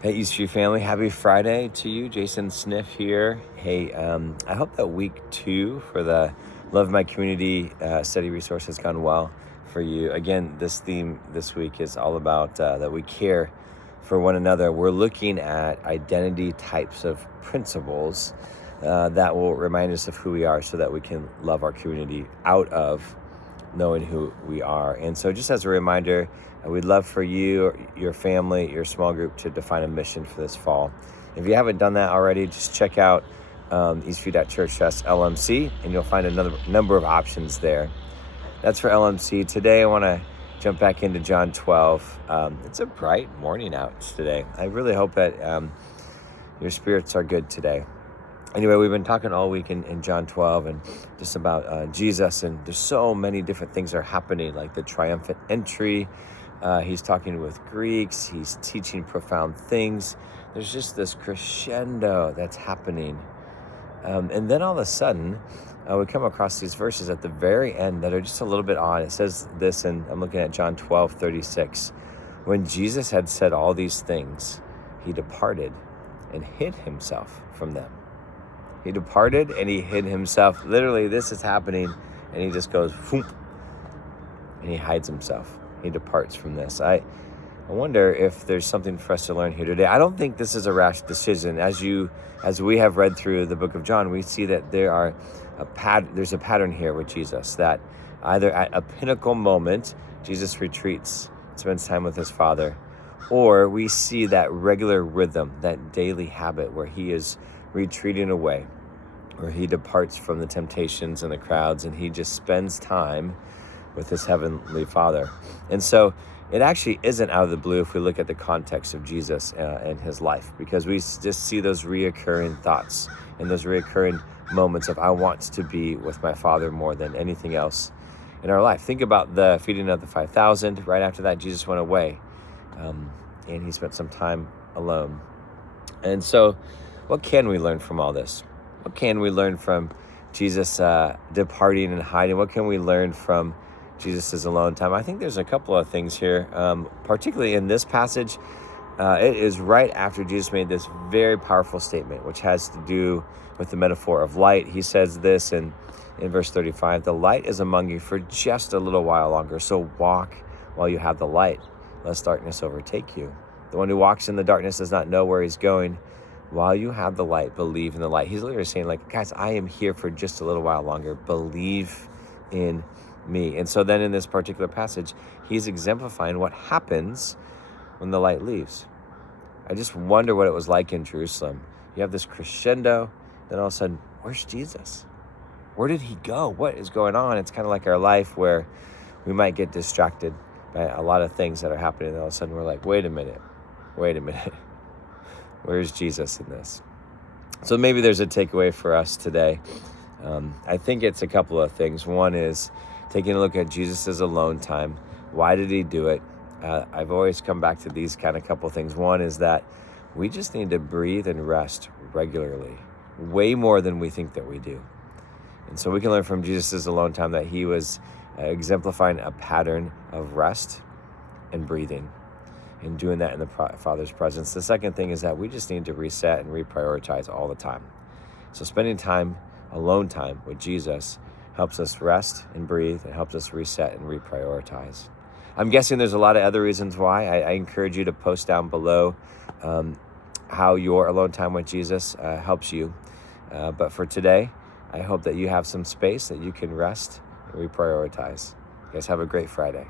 Hey, Eastview family, happy Friday to you. Jason Sniff here. Hey, I hope that week 2 for the Love My Community study resource has gone well for you. Again, this theme this week is all about that we care for one another. We're looking at identity types of principles that will remind us of who we are so that we can love our community out of knowing who we are. And so just as a reminder, we'd love for you, your family, your small group to define a mission for this fall. If you haven't done that already, just check out eastview.church/LMC and you'll find another number of options there. That's for LMC. Today I want to jump back into John 12. It's a bright morning out today. I really hope that your spirits are good today. Anyway, we've been talking all week in John 12 and just about Jesus, and there's so many different things that are happening, like the triumphant entry. He's talking with Greeks. He's teaching profound things. There's just this crescendo that's happening. And then all of a sudden, we come across these verses at the very end that are just a little bit odd. It says this, and I'm looking at John 12:36. When Jesus had said all these things, he departed and hid himself from them. He departed and he hid himself. Literally, this is happening, and he just goes, whoop, and he hides himself. He departs from this. I wonder if there's something for us to learn here today. I don't think this is a rash decision. As we have read through the book of John, we see that there's a pattern here with Jesus, that either at a pinnacle moment, Jesus retreats, spends time with his Father, or we see that regular rhythm, that daily habit where he is retreating away, where he departs from the temptations and the crowds, and he just spends time with his heavenly Father. And so it actually isn't out of the blue if we look at the context of Jesus and his life, because we just see those reoccurring thoughts and those reoccurring moments of, I want to be with my Father more than anything else in our life. Think about the feeding of the 5,000. Right after that, Jesus went away, and he spent some time alone. And so what can we learn from all this? What can we learn from Jesus departing and hiding? What can we learn from Jesus' alone time? I think there's a couple of things here, particularly in this passage. It is right after Jesus made this very powerful statement, which has to do with the metaphor of light. He says this in verse 35, the light is among you for just a little while longer, so walk while you have the light, lest darkness overtake you. The one who walks in the darkness does not know where he's going. While you have the light, believe in the light. He's literally saying, like, guys, I am here for just a little while longer. Believe in me. And so then in this particular passage, he's exemplifying what happens when the light leaves. I just wonder what it was like in Jerusalem. You have this crescendo, then all of a sudden, where's Jesus? Where did he go? What is going on? It's kind of like our life where we might get distracted by a lot of things that are happening. And all of a sudden we're like, wait a minute. Where's Jesus in this? So maybe there's a takeaway for us today. I think it's a couple of things. One is taking a look at Jesus' alone time. Why did he do it? I've always come back to these kind of couple things. One is that we just need to breathe and rest regularly, way more than we think that we do. And so we can learn from Jesus' alone time that he was exemplifying a pattern of rest and breathing, and doing that in the Father's presence. The second thing is that we just need to reset and reprioritize all the time. So spending time, alone time with Jesus, helps us rest and breathe. It helps us reset and reprioritize. I'm guessing there's a lot of other reasons why. I encourage you to post down below how your alone time with Jesus helps you. But for today, I hope that you have some space that you can rest and reprioritize. You guys have a great Friday.